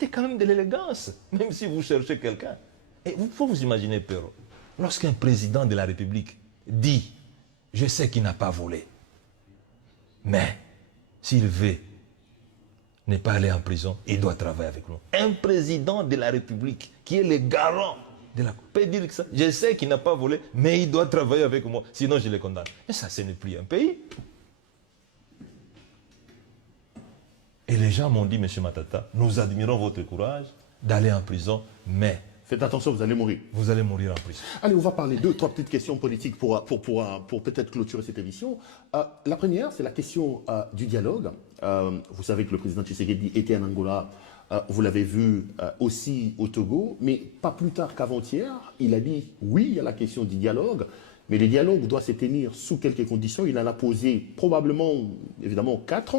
Mettez quand même de l'élégance, même si vous cherchez quelqu'un. Et vous pouvez vous imaginer, Pero, lorsqu'un président de la République dit « Je sais qu'il n'a pas volé, mais s'il veut n'est pas aller en prison, il doit travailler avec nous. » Un président de la République qui est le garant de la... peut dire que ça. Je sais qu'il n'a pas volé, mais il doit travailler avec moi, sinon je le condamne. Mais ça, ce n'est plus un pays. Et les gens m'ont dit, monsieur Matata, nous admirons votre courage d'aller en prison, mais... Faites attention, vous allez mourir. Vous allez mourir en prison. Allez, on va parler de 2-3 petites questions politiques pour peut-être clôturer cette émission. La première, c'est la question du dialogue. Vous savez que le président Tshisekedi était en Angola. Vous l'avez vu aussi au Togo. Mais pas plus tard qu'avant-hier, il a dit oui, il y a la question du dialogue. Mais le dialogue doit se tenir sous quelques conditions. Il en a posé probablement, évidemment, 4.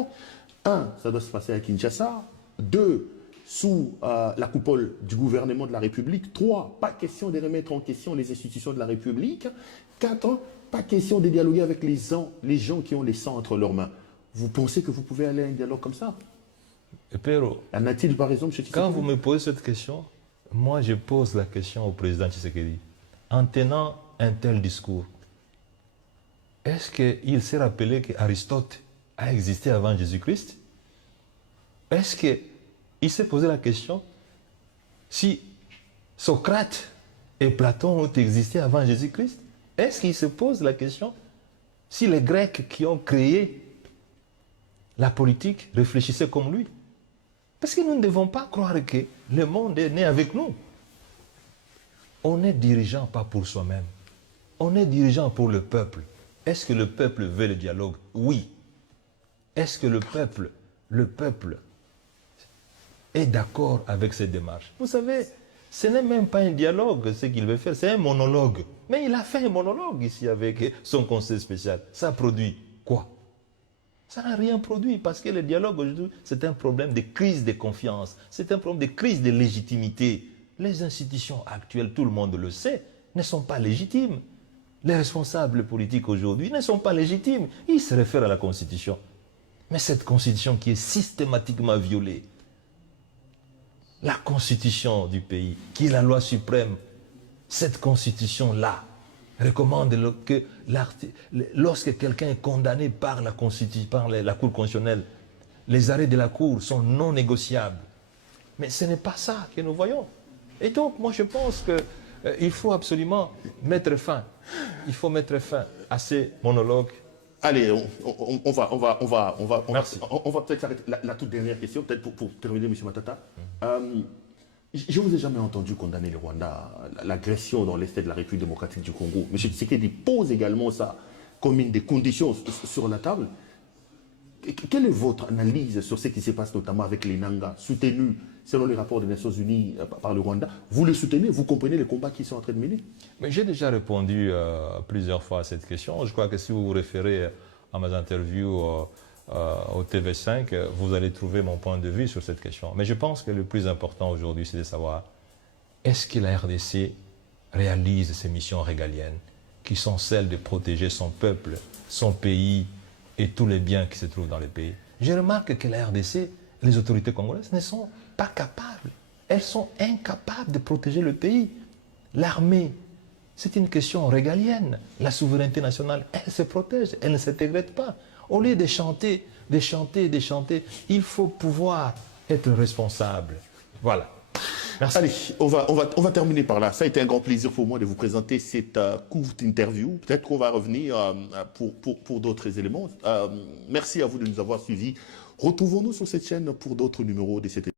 1, ça doit se passer à Kinshasa. 2, sous la coupole du gouvernement de la République. 3, pas question de remettre en question les institutions de la République. 4, pas question de dialoguer avec les gens qui ont les sangs entre leurs mains. Vous pensez que vous pouvez aller à un dialogue comme ça? Pero, en a-t-il par exemple chez Tshisekedi? Quand vous me posez cette question, moi je pose la question au président Tshisekedi. En tenant un tel discours, est-ce qu'il s'est rappelé qu'Aristote a existé avant Jésus-Christ? Est-ce qu'il s'est posé la question si Socrate et Platon ont existé avant Jésus-Christ? Est-ce qu'il se pose la question si les Grecs qui ont créé la politique réfléchissaient comme lui? Parce que nous ne devons pas croire que le monde est né avec nous. On est dirigeant pas pour soi-même. On est dirigeant pour le peuple. Est-ce que le peuple veut le dialogue? Oui. Est-ce que le peuple est d'accord avec cette démarche? Vous savez, ce n'est même pas un dialogue ce qu'il veut faire, c'est un monologue. Mais il a fait un monologue ici avec son conseil spécial. Ça produit quoi? Ça n'a rien produit parce que le dialogue aujourd'hui, c'est un problème de crise de confiance. C'est un problème de crise de légitimité. Les institutions actuelles, tout le monde le sait, ne sont pas légitimes. Les responsables politiques aujourd'hui ne sont pas légitimes. Ils se réfèrent à la Constitution. Mais cette Constitution qui est systématiquement violée, la Constitution du pays, qui est la loi suprême, cette Constitution-là recommande que lorsque quelqu'un est condamné par la Constitution, par la Cour constitutionnelle, les arrêts de la Cour sont non négociables. Mais ce n'est pas ça que nous voyons. Et donc, moi, je pense qu'il faut absolument mettre fin. Il faut mettre fin à ces monologues. Allez, on va Merci. peut-être s'arrêter. La toute dernière question, peut-être pour terminer, M. Matata. Je ne vous ai jamais entendu condamner le Rwanda, l'agression dans l'est de la République démocratique du Congo. M. Tshisekedi pose également ça comme une des conditions sur la table. Quelle est votre analyse sur ce qui se passe notamment avec les Nanga, soutenus, selon les rapports des Nations Unies, par le Rwanda? Vous les soutenez, vous comprenez les combats qu'ils sont en train de mener? Mais j'ai déjà répondu plusieurs fois à cette question. Je crois que si vous vous référez à mes interviews au TV5, vous allez trouver mon point de vue sur cette question. Mais je pense que le plus important aujourd'hui, c'est de savoir est-ce que la RDC réalise ses missions régaliennes, qui sont celles de protéger son peuple, son pays et tous les biens qui se trouvent dans le pays. Je remarque que la RDC, les autorités congolaises ne sont pas capables. Elles sont incapables de protéger le pays. L'armée, c'est une question régalienne. La souveraineté nationale, elle se protège, elle ne s'intégrette pas. Au lieu de chanter, il faut pouvoir être responsable. Voilà. Merci. Allez, on va terminer par là. Ça a été un grand plaisir pour moi de vous présenter cette courte interview. Peut-être qu'on va revenir pour d'autres éléments. Merci à vous de nous avoir suivis. Retrouvons-nous sur cette chaîne pour d'autres numéros de cette émission.